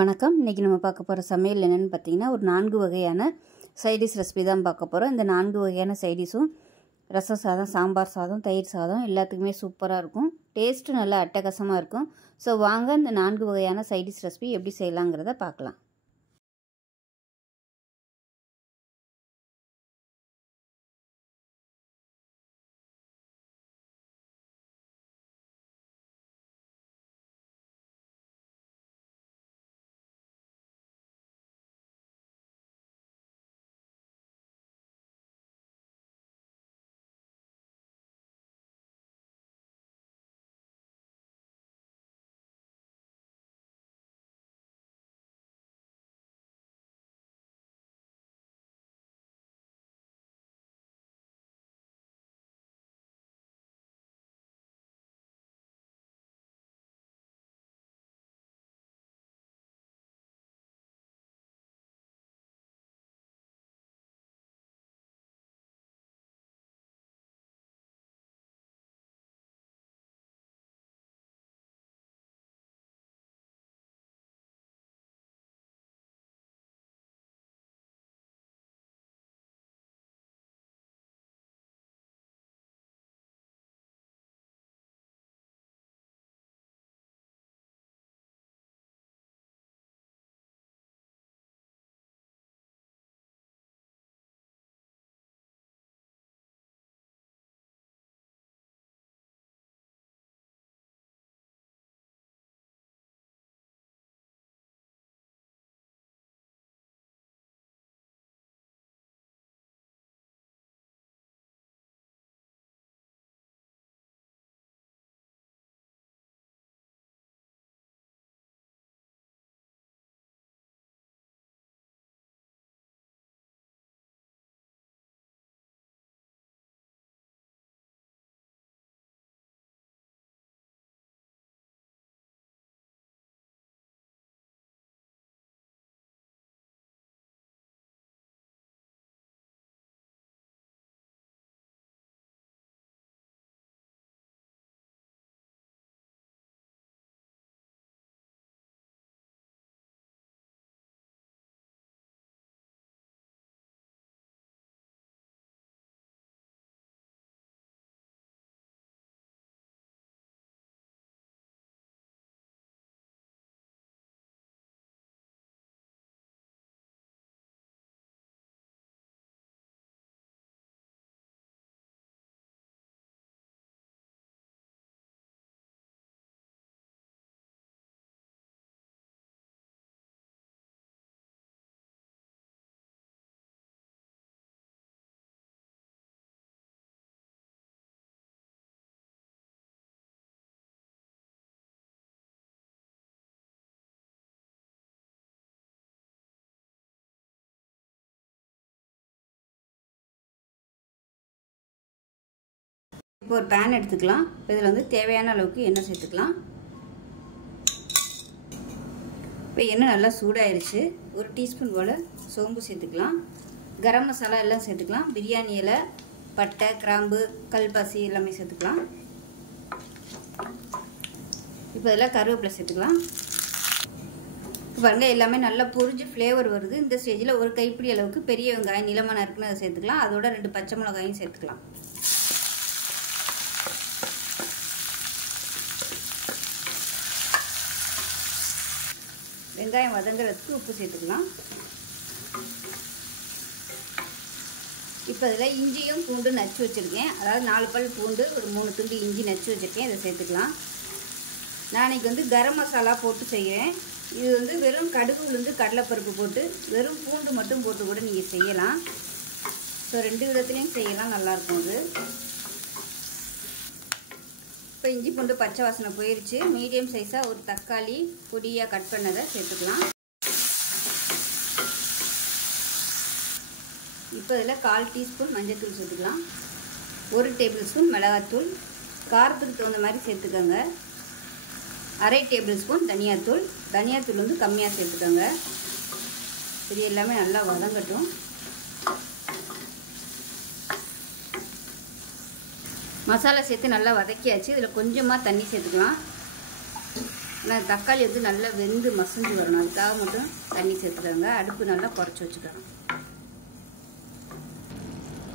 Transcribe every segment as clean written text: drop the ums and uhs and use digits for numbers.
வணக்கம். இன்றைக்கி நம்ம பார்க்க போகிற சமையல் என்னென்னு பார்த்தீங்கன்னா, ஒரு 4 வகையான சைடிஷ் ரெசிபி தான் பார்க்க போகிறோம். இந்த 4 வகையான சைடிஷும் ரசம் சாதம், சாம்பார் சாதம், தயிர் சாதம் எல்லாத்துக்குமே சூப்பராக இருக்கும். டேஸ்ட்டு நல்லா அட்டகாசமாக இருக்கும். ஸோ வாங்க இந்த 4 வகையான சைடிஷ் ரெசிபி எப்படி செய்யலாங்கிறத பார்க்கலாம். இப்போ ஒரு பேன் எடுத்துக்கலாம். இதில் வந்து தேவையான அளவுக்கு எண்ணெய் சேர்த்துக்கலாம். இப்போ எண்ணெய் நல்லா சூடாயிருச்சு. ஒரு டீஸ்பூன் போல் சோம்பு சேர்த்துக்கலாம். கரம் மசாலா எல்லாம் சேர்த்துக்கலாம். பிரியாணி இலை, பட்டை, கிராம்பு, கல்பாசி எல்லாமே சேர்த்துக்கலாம். இப்போ இதில் கருவேப்பிலை சேர்த்துக்கலாம். இப்போ பாருங்கள் எல்லாமே நல்லா பொரிஞ்சு ஃப்ளேவர் வருது. இந்த ஸ்டேஜில் ஒரு கைப்பிடி அளவுக்கு பெரிய வெங்காயம் நீளமாக நறுக்குன்னு அதை சேர்த்துக்கலாம். அதோட 2 பச்சை மிளகாயும் சேர்த்துக்கலாம். வெங்காயம் வதங்குறதுக்கு உப்பு சேர்த்துக்கலாம். இப்போ இதில் இஞ்சியும் பூண்டு நச்சு வச்சுருக்கேன். அதாவது 4 பல் பூண்டு, ஒரு 3 துண்டு இஞ்சி நச்சு வச்சுருக்கேன். இதை சேர்த்துக்கலாம். நான் இன்றைக்கி வந்து கரம் மசாலா போட்டு செய்கிறேன். இது வந்து வெறும் கடுகு, உளுந்து, கடலைப்பருப்பு போட்டு வெறும் பூண்டு மட்டும் போட்டு கூட நீங்கள் செய்யலாம். ஸோ 2 விதத்துலேயும் செய்யலாம், நல்லாயிருக்கும் அது. இப்போ இஞ்சி பூண்டு பச்சை வாசனை போயிடுச்சு. மீடியம் சைஸாக ஒரு தக்காளி பொடியாக கட் பண்ணதை சேர்த்துக்கலாம். இப்போ இதில் 1/4 டீஸ்பூன் மஞ்சள்தூள் சேர்த்துக்கலாம். 1 டேபிள் ஸ்பூன் மிளகாத்தூள், காரத்துக்கு தகுந்த மாதிரி சேர்த்துக்கோங்க. 1/2 டேபிள் ஸ்பூன் தனியாத்தூள். தனியாத்தூள் வந்து கம்மியாக சேர்த்துக்கோங்க. இது எல்லாமே நல்லா வதங்கட்டும். மசாலா சேர்த்து நல்லா வதக்கியாச்சு. இதில் கொஞ்சமாக தண்ணி சேர்த்துக்கலாம். ஆனால் தக்காளி வந்து நல்லா வெந்து மசிஞ்சு வரணும், அதுக்காக மட்டும் தண்ணி சேர்த்துக்கோங்க. அடுப்பு நல்லா குறைச்சி வச்சுக்கணும்.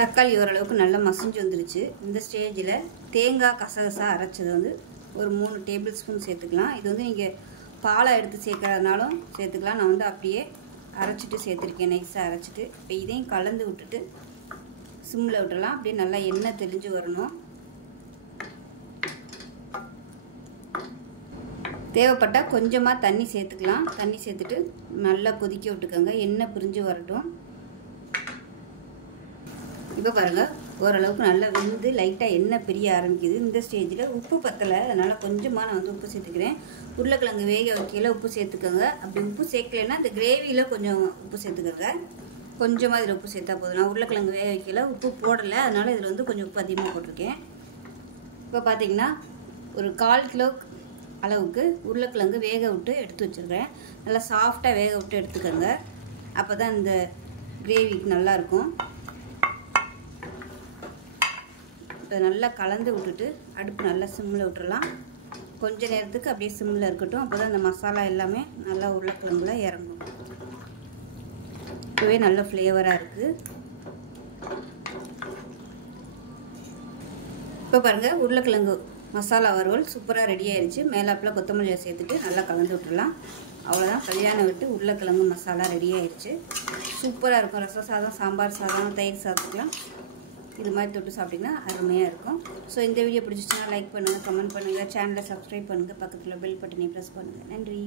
தக்காளி ஓரளவுக்கு நல்லா மசிஞ்சு வந்துருச்சு. இந்த ஸ்டேஜில் தேங்காய் கசகசா அரைச்சது வந்து ஒரு 3 டேபிள் ஸ்பூன் சேர்த்துக்கலாம். இது வந்து நீங்கள் பாலை எடுத்து சேர்க்குறதுனாலும் சேர்த்துக்கலாம். நான் வந்து அப்படியே அரைச்சிட்டு சேர்த்துருக்கேன், நைஸாக அரைச்சிட்டு. இப்போ இதையும் கலந்து விட்டுட்டு சிம்மில் விட்டுடலாம். அப்படியே நல்லா எண்ணெய் தெளிஞ்சு வரணும். தேவைப்பட்டால் கொஞ்சமாக தண்ணி சேர்த்துக்கலாம். தண்ணி சேர்த்துட்டு நல்லா கொதிக்க விட்டுக்கோங்க, எண்ணெய் பிரிஞ்சு வரட்டும். இப்போ பாருங்கள், ஓரளவுக்கு நல்லா வெந்து லைட்டாக எண்ணெய் பிரிய ஆரம்பிக்குது. இந்த ஸ்டேஜில் உப்பு பத்தலை, அதனால் கொஞ்சமாக நான் வந்து உப்பு சேர்த்துக்கிறேன். உருளைக்கிழங்கு வேக வைக்கையில் உப்பு சேர்த்துக்கோங்க. அப்படி உப்பு சேர்க்கலைன்னா இந்த கிரேவியில் கொஞ்சம் உப்பு சேர்த்துக்கோங்க. கொஞ்சமாக இதில் உப்பு சேர்த்தா போதும். நான் உருளைக்கிழங்கு வேக வைக்கல உப்பு போடலை, அதனால் இதில் வந்து கொஞ்சம் உப்பு அதிகமாக போட்டிருக்கேன். இப்போ பார்த்தீங்கன்னா ஒரு 1/4 கிலோ அளவுக்கு உருளைக்கிழங்கு வேக விட்டு எடுத்து வச்சுருக்கேன். நல்லா சாஃப்டாக வேக விட்டு எடுத்துக்கோங்க, அப்போ தான் இந்த கிரேவிக்கு நல்லாயிருக்கும். இப்போ நல்லா கலந்து விட்டுட்டு அடுப்பு நல்லா சிம்மில் விட்டுறலாம். கொஞ்ச நேரத்துக்கு அப்படியே சிம்மில் இருக்கட்டும், அப்போ தான் இந்த மசாலா எல்லாமே நல்லா உருளைக்கிழங்குல இறங்கும். இப்போவே நல்ல ஃப்ளேவராக இருக்குது. இப்போ பாருங்கள், உருளைக்கிழங்கு மசாலா வறுவல் சூப்பராக ரெடி ஆயிடுச்சு. மேலாப்பில் கொத்தமல்லியை சேர்த்துட்டு நல்லா கலந்து விட்டுடலாம். அவ்வளோதான், கல்யாணம் விட்டு உருளைக்கிழங்கு மசாலா ரெடி ஆயிடுச்சு. சூப்பராக இருக்கும். ரசம் சாதம், சாம்பார் சாதம், தயிர் சாதத்துக்கெலாம் இது மாதிரி தொட்டு சாப்பிட்டிங்கன்னா அருமையாக இருக்கும். ஸோ இந்த வீடியோ பிடிச்சிச்சுன்னா லைக் பண்ணுங்கள், கமெண்ட் பண்ணுங்கள், சேனலை சப்ஸ்கிரைப் பண்ணுங்கள், பக்கத்தில் பெல் பட்டனை ப்ரெஸ் பண்ணுங்கள். நன்றி.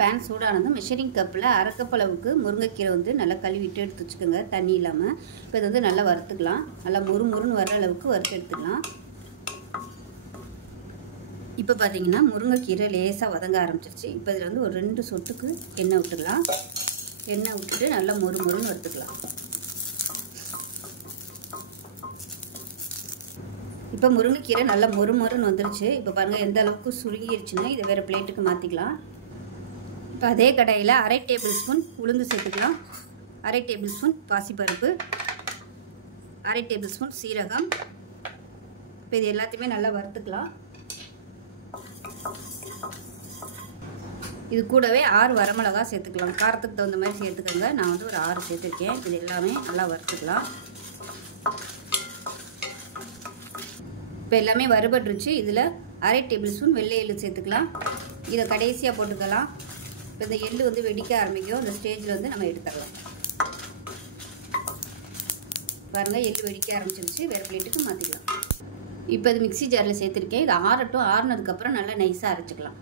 பேன் சூடானதும் மெஷரிங் கப்பில் 1/2 கப் அளவுக்கு முருங்கைக்கீரை வந்து நல்லா கழுவிட்டு எடுத்து வச்சுக்கோங்க, தண்ணி இல்லாமல். இப்போ இது வந்து நல்லா வறுத்துக்கலாம். நல்லா முறுமுறுன்னு வர அளவுக்கு வறுத்து எடுத்துக்கலாம். இப்போ பார்த்தீங்கன்னா முருங்கைக்கீரை லேசாக வதங்க ஆரம்பிச்சிருச்சு. இப்போ இதில் வந்து ஒரு 2 சொட்டுக்கு எண்ணெய் விட்டுக்கலாம். எண்ணெய் விட்டுட்டு நல்லா முறுமுறுன்னு வறுத்துக்கலாம். இப்போ முருங்கைக்கீரை நல்லா மொறுமொறுன்னு வந்துருச்சு. இப்போ பாருங்கள் எந்த அளவுக்கு சுருங்கிடுச்சுன்னா இதை வேறு பிளேட்டுக்கு மாற்றிக்கலாம். இப்போ அதே கடாயில் 1/2 டேபிள் ஸ்பூன் உளுந்து சேர்த்துக்கலாம், 1/2 டேபிள் ஸ்பூன் பாசிப்பருப்பு, 1/2 டேபிள் ஸ்பூன் சீரகம். இப்போ இது எல்லாத்தையுமே நல்லா வறுத்துக்கலாம். இது கூடவே 6 வரமிளகா சேர்த்துக்கலாம். காரத்துக்கு தகுந்த மாதிரி சேர்த்துக்கோங்க. நான் வந்து ஒரு 6 சேர்த்துருக்கேன். இது எல்லாமே நல்லா வறுத்துக்கலாம். இப்போ எல்லாமே வறுபட்டுருச்சு. இதில் 1/2 டேபிள் ஸ்பூன் வெள்ளை எள்ளு சேர்த்துக்கலாம். இதை கடைசியாக போட்டுக்கலாம். இப்போ இந்த எள்ளு வந்து வெடிக்க ஆரம்பிக்கும். இந்த ஸ்டேஜில் வந்து நம்ம எடுத்துடலாம். பாருங்கள், எள்ளு வெடிக்க ஆரம்பிச்சிருச்சு. வேறு பிளேட்டுக்கு மாற்றிக்கலாம். இப்போ இது மிக்ஸி ஜாரில் சேர்த்துருக்கேன். இது ஆறட்டும். ஆறுனதுக்கப்புறம் நல்லா நைஸாக அரைச்சிக்கலாம்.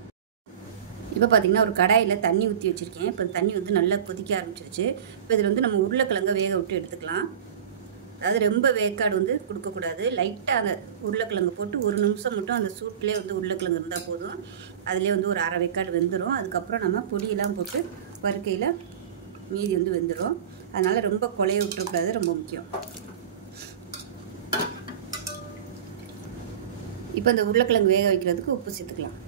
இப்போ பார்த்தீங்கன்னா ஒரு கடாயில் தண்ணி ஊற்றி வச்சுருக்கேன். இப்போ தண்ணி வந்து நல்லா கொதிக்க ஆரம்பிச்சிருச்சு. இப்போ இதில் வந்து நம்ம உருளைக்கிழங்க வேக விட்டு எடுத்துக்கலாம். அதாவது ரொம்ப வேக்காடு வந்து கொடுக்கக்கூடாது. லைட்டாக அந்த உருளைக்கிழங்கு போட்டு 1 நிமிஷம் மட்டும் அந்த சூட்லேயே வந்து உருளைக்கிழங்கு இருந்தால் போதும். அதிலே வந்து ஒரு 1/2 வேக்காடு வெந்துடும். அதுக்கப்புறம் நம்ம பொடியெல்லாம் போட்டு வறுக்கையில் மீதி வந்து வெந்துடும். அதனால் ரொம்ப கொலைய விட்டுறக்கூடாது, ரொம்ப முக்கியம். இப்போ இந்த உருளைக்கிழங்கு வேக வைக்கிறதுக்கு உப்பு சேர்த்துக்கலாம்.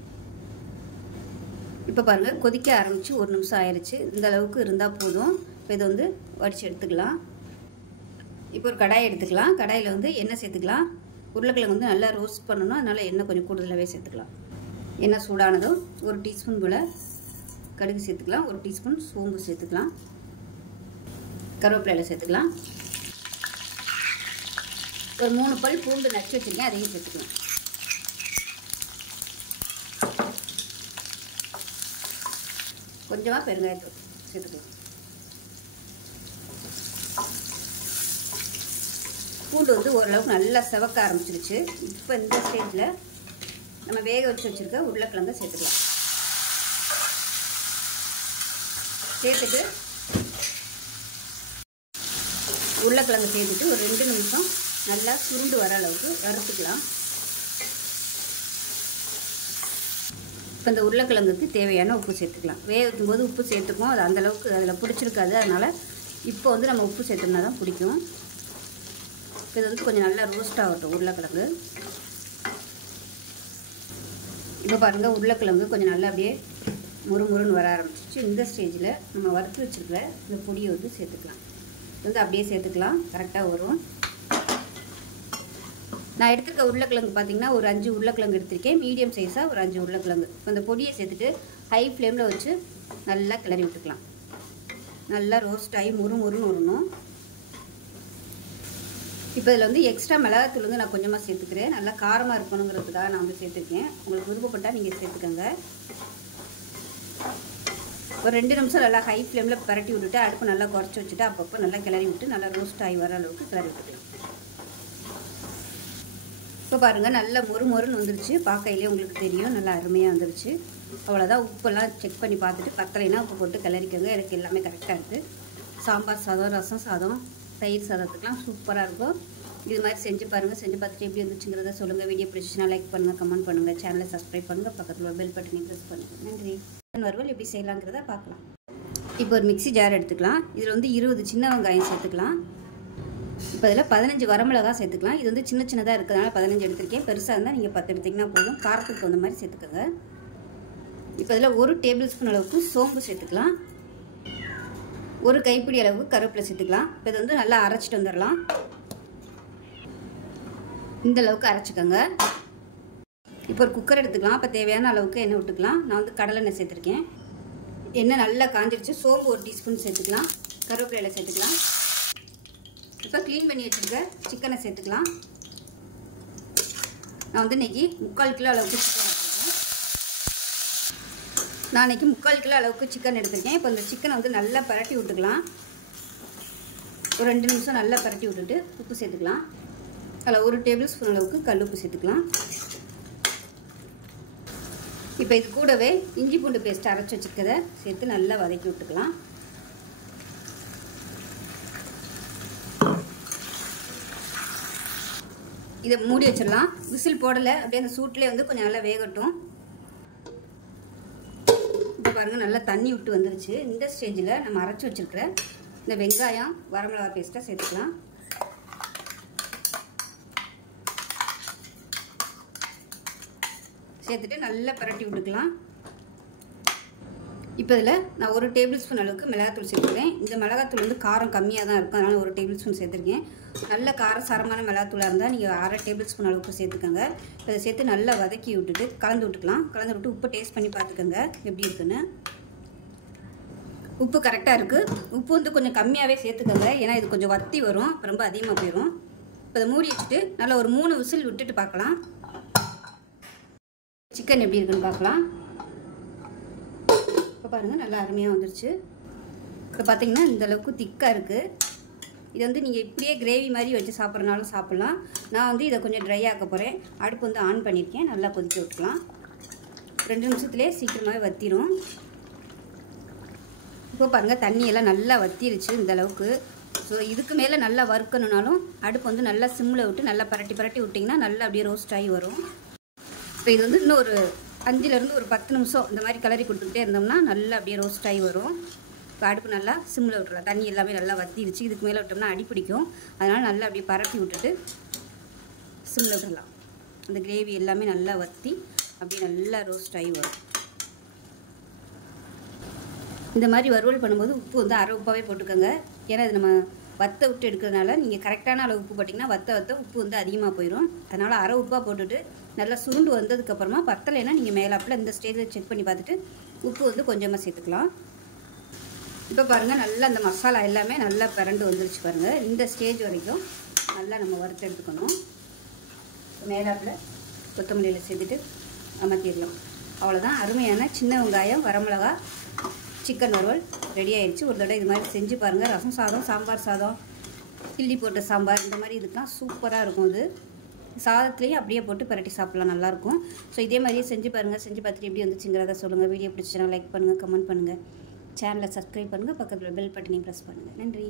இப்போ பாருங்கள், கொதிக்க ஆரம்பித்து 1 நிமிஷம் ஆயிடுச்சு. இந்த அளவுக்கு இருந்தால் போதும். இப்போ இதை வந்து வடித்து எடுத்துக்கலாம். இப்போ ஒரு கடாயை எடுத்துக்கலாம். கடாயில் வந்து எண்ணெய் சேர்த்துக்கலாம். உருளைக்கிழங்கு வந்து நல்லா ரோஸ்ட் பண்ணணும், அதனால் எண்ணெய் கொஞ்சம் கூடுதலாகவே சேர்த்துக்கலாம். எண்ணெய் சூடானதும் 1 டீஸ்பூன் போல் கடுகு சேர்த்துக்கலாம், 1 டீஸ்பூன் சோம்பு சேர்த்துக்கலாம், கருவேப்பிலை சேர்த்துக்கலாம். ஒரு 3 பல் பூண்டு நச்சு வச்சுருக்கேன், அதையும் சேர்த்துக்கலாம். கொஞ்சமாக பெருங்காயத்தூள் சேர்த்துக்கலாம். பூண்டு வந்து ஓரளவுக்கு நல்லா செவக்க ஆரம்பிச்சிருச்சு. இப்போ இந்த ஸ்டேஜில் நம்ம வேக வச்சுருக்க உருளைக்கிழங்க சேர்த்துக்கலாம். சேர்த்துட்டு உருளைக்கிழங்கு சேர்த்துட்டு ஒரு 2 நிமிஷம் நல்லா சுருண்டு வர அளவுக்கு வறுத்துக்கலாம். இப்போ இந்த உருளைக்கிழங்குக்கு தேவையான உப்பு சேர்த்துக்கலாம். வேக வைக்கும்போது உப்பு சேர்த்துக்குவோம், அது அந்தளவுக்கு அதில் பிடிச்சிருக்காது. அதனால் இப்போ வந்து நம்ம உப்பு சேர்த்தோம்னா தான் பிடிக்கும். இப்போ இது வந்து கொஞ்சம் நல்லா ரோஸ்ட் ஆகட்டும் உருளைக்கிழங்கு. இப்போ பாருங்கள், உருளைக்கிழங்கு கொஞ்சம் நல்லா அப்படியே முறுமுறுன்னு வர ஆரம்பிச்சிச்சு. இந்த ஸ்டேஜில் நம்ம வறுத்து வச்சுருக்கிற இந்த பொடியை வந்து சேர்த்துக்கலாம். இது வந்து அப்படியே சேர்த்துக்கலாம், கரெக்டாக வரும். நான் எடுத்துருக்க உருளைக்கிழங்கு பார்த்தீங்கன்னா ஒரு 5 உருளைக்கிழங்கு எடுத்திருக்கேன். மீடியம் சைஸாக ஒரு 5 உருளைக்கிழங்கு. இப்போ இந்த பொடியை சேர்த்துட்டு ஹை ஃப்ளேமில் வச்சு நல்லா கிளறி விட்டுக்கலாம். நல்லா ரோஸ்ட் ஆகி முறுமுறுன்னு வரணும். இப்போ இதில் வந்து எக்ஸ்ட்ரா மிளகாத்தூள் வந்து நான் கொஞ்சமாக சேர்த்துக்கிறேன். நல்லா காரமாக இருக்கணுங்கிறதுக்காக நான் வந்து சேர்த்துருக்கேன். உங்களுக்கு விருப்பப்பட்டால் நீங்கள் சேர்த்துக்கோங்க. ஒரு 2 நிமிஷம் நல்லா ஹை ஃப்ளேமில் பரட்டி விட்டுட்டு அடுப்பு நல்லா குறைச்சி வச்சுட்டு அப்பப்போ நல்லா கிளறி விட்டு நல்லா ரோஸ்ட் ஆகி வர அளவுக்கு கிளறி விட்டுக்கலாம். இப்போ பாருங்கள் நல்லா மொறுன்னு வந்துருச்சு. பார்க்கையிலே உங்களுக்கு தெரியும் நல்லா அருமையாக வந்துருச்சு. அவ்வளோதான். உப்பெல்லாம் செக் பண்ணி பார்த்துட்டு பத்தலைன்னா உப்பு போட்டு கிளறிக்கோங்க. எனக்கு எல்லாமே கரெக்டாக இருக்குது. சாம்பார் சாதம், ரசம் சாதம், தயிர் சாதத்துக்கெலாம் சூப்பராக இருக்கும். இது மாதிரி செஞ்சு பாருங்கள். செஞ்சு பார்த்துட்டு எப்படி இருந்துச்சுங்கிறத சொல்லுங்கள். வீடியோ பிடிச்சிச்சுன்னா லைக் பண்ணுங்கள், கமெண்ட் பண்ணுங்கள், சேனலை சப்ஸ்கிரைப் பண்ணுங்கள், பக்கத்தில் பெல் பட்டனை ப்ரெஸ் பண்ணுங்கள். நன்றி. வறுவல் எப்படி செய்யலாங்கிறத பார்க்கலாம். இப்போ ஒரு மிக்ஸி ஜார் எடுத்துக்கலாம். இதில் வந்து 20 சின்ன வெங்காயம் சேர்த்துக்கலாம். இப்போ இதில் 15 வரமிளகாய் சேர்த்துக்கலாம். இது வந்து சின்னதாக இருக்கிறதுனால 15 எடுத்திருக்கேன். பெருசாக இருந்தால் நீங்கள் 10 எடுத்திங்கன்னா போதும். காரத்துக்கு தகுந்த மாதிரி சேர்த்துக்கோங்க. இப்போ இதில் 1 டேபிள் ஸ்பூன் அளவுக்கு சோம்பு சேர்த்துக்கலாம். 1 கைப்பிடி அளவுக்கு கருவேப்பிலை சேர்த்துக்கலாம். இப்போ இது வந்து நல்லா அரைச்சிட்டு வந்துடலாம். இந்த அளவுக்கு அரைச்சிக்கோங்க. இப்போ ஒரு குக்கர் எடுத்துக்கலாம். இப்போ தேவையான அளவுக்கு எண்ணெய் விட்டுக்கலாம். நான் வந்து கடலெண்ணெய் சேர்த்துருக்கேன். எண்ணெய் நல்லா காஞ்சிருச்சு. சோம்பு 1 டீஸ்பூன் சேர்த்துக்கலாம். கருவேப்பிலையில் சேர்த்துக்கலாம். இப்போ க்ளீன் பண்ணி வச்சுருக்க சிக்கனை சேர்த்துக்கலாம். நான் வந்து இன்றைக்கி 3/4 கிலோ அளவுக்கு சிக்கன் எடுத்துருக்கேன். நான் இன்றைக்கி 3/4 கிலோ அளவுக்கு சிக்கன் எடுத்துருக்கேன். இப்போ இந்த சிக்கனை வந்து நல்லா பரட்டி விட்டுக்கலாம். ஒரு 2 நிமிஷம் நல்லா பரட்டி விட்டுட்டு உப்பு சேர்த்துக்கலாம். அதில் 1 டேபிள் ஸ்பூன் அளவுக்கு கல் உப்பு சேர்த்துக்கலாம். இப்போ இது கூடவே இஞ்சி பூண்டு பேஸ்ட் அரைச்சி வச்சுருக்கதை சேர்த்து நல்லா வதக்கி விட்டுக்கலாம். இதை மூடி வச்சிடலாம். விசில் போடலை, அப்படியே அந்த சூட்லேயே வந்து கொஞ்சம் நல்லா வேகட்டும். இப்போ பாருங்கள் நல்லா தண்ணி விட்டு வந்துருச்சு. இந்த ஸ்டேஜில் நம்ம அரைச்சி வச்சுருக்கிற இந்த வெங்காயம் வரமிளகா பேஸ்ட்டை சேர்த்துக்கலாம். சேர்த்துட்டு நல்லா பரட்டி விட்டுக்கலாம். இப்போ இதில் நான் 1 டேபிள் ஸ்பூன் அளவுக்கு மிளகாத்தூள் சேர்த்துக்கிறேன். இந்த மிளகாத்தூள் வந்து காரம் கம்மியாக தான் இருக்கும், அதனால் 1 டேபிள் ஸ்பூன் சேர்த்துருக்கேன். நல்ல காரசாரமான மிளகாத்தூளாக இருந்தால் நீங்கள் 1/2 டேபிள் ஸ்பூன் அளவுக்கு சேர்த்துக்கோங்க. இப்போ இதை சேர்த்து நல்லா வதக்கி விட்டுட்டு கலந்து விட்டுக்கலாம். கலந்து விட்டு உப்பு டேஸ்ட் பண்ணி பார்த்துக்கோங்க எப்படி இருக்குன்னு. உப்பு கரெக்டாக இருக்குது. உப்பு வந்து கொஞ்சம் கம்மியாகவே சேர்த்துக்கோங்க, ஏன்னா இது கொஞ்சம் வத்தி வரும், ரொம்ப அதிகமாக போயிடும். இப்போ இதை மூடி வச்சுட்டு நல்லா ஒரு 3 விசில் விட்டுட்டு பார்க்கலாம். சிக்கன் எப்படி இருக்குன்னு பார்க்கலாம். இப்போ பாருங்கள் நல்லா அருமையாக வந்துருச்சு. இப்போ பார்த்தீங்கன்னா இந்தளவுக்கு திக்காக இருக்குது. இதை வந்து நீங்கள் இப்படியே கிரேவி மாதிரி வச்சு சாப்பிட்றனாலும் சாப்பிட்லாம். நான் வந்து இதை கொஞ்சம் ட்ரை ஆக்க போகிறேன். அடுப்பு வந்து ஆன் பண்ணியிருக்கேன். நல்லா கொதிக்க விட்டுக்கலாம். 2 நிமிஷத்துலேயே சீக்கிரமாகவே வத்திரும். இப்போ பாருங்கள் தண்ணியெல்லாம் நல்லா வத்திருச்சு இந்தளவுக்கு. ஸோ இதுக்கு மேலே நல்லா வறுக்கணுனாலும் அடுப்பு வந்து நல்லா சிம்மில் விட்டு நல்லா பரட்டி விட்டிங்கன்னா நல்லா அப்படியே ரோஸ்ட் ஆகி வரும். இப்போ இது வந்து இன்னும் ஒரு 5லேருந்து ஒரு 10 நிமிஷம் இந்த மாதிரி கிளறி கொடுத்துக்கிட்டே இருந்தோம்னா நல்லா அப்படியே ரோஸ்ட் ஆகி வரும். இப்போ அடுப்பு நல்லா சிம்மில் விட்டுறலாம். தண்ணி எல்லாமே நல்லா வத்திருச்சு. இதுக்கு மேலே விட்டோம்னா அடி பிடிக்கும். அதனால் நல்லா அப்படியே பரப்பி விட்டுட்டு சிம்மில் விட்டுடலாம். அந்த கிரேவி எல்லாமே நல்லா வற்றி அப்படியே நல்லா ரோஸ்ட் ஆகி வரும். இந்த மாதிரி வறுவல் பண்ணும்போது உப்பு வந்து அரை உப்பாகவே போட்டுக்கோங்க. ஏன்னா இது நம்ம வத்த விட்டு எடுக்கிறதுனால நீங்கள் கரெக்டான அளவு உப்பு போட்டிங்கன்னா வத்த உப்பு வந்து அதிகமாக போயிடும். அதனால் அரை உப்பாக போட்டுட்டு நல்லா சுருண்டு வந்ததுக்கப்புறமா பத்தலைன்னா நீங்கள் மேலாப்பில் இந்த ஸ்டேஜில் செக் பண்ணி பார்த்துட்டு உப்பு வந்து கொஞ்சமாக சேர்த்துக்கலாம். இப்போ பாருங்கள் நல்லா அந்த மசாலா எல்லாமே நல்லா பரண்டு வந்துருச்சு பாருங்கள். இந்த ஸ்டேஜ் வரைக்கும் நல்லா நம்ம வறுத்து எடுத்துக்கணும். மேலாப்பில் கொத்தமல்லியில் சேர்த்துட்டு அமர்த்திடலாம். அவ்வளோதான். அருமையான சின்ன வெங்காயம் வரமிளகா சிக்கன் வறுவல் ரெடி ஆயிடுச்சு. ஒரு தடவை இது மாதிரி செஞ்சு பாருங்கள். ரசம் சாதம், சாம்பார் சாதம், கிள்ளி போட்ட சாம்பார், இந்த மாதிரி இதுக்கெலாம் சூப்பராக இருக்கும். இது சாதத்துலேயும் அப்படியே போட்டு பரட்டி சாப்பிட்லாம், நல்லாயிருக்கும். ஸோ இதே மாதிரியே செஞ்சு பாருங்கள். செஞ்சு பார்த்துட்டு எப்படி வந்துச்சுங்கிறத சொல்லுங்கள். வீடியோ பிடிச்சிச்சுன்னா லைக் பண்ணுங்கள், கமெண்ட் பண்ணுங்கள், சேனலை சப்ஸ்கிரைப் பண்ணுங்கள், பக்கத்தில் பெல் பட்டனையும் ப்ரெஸ் பண்ணுங்கள். நன்றி.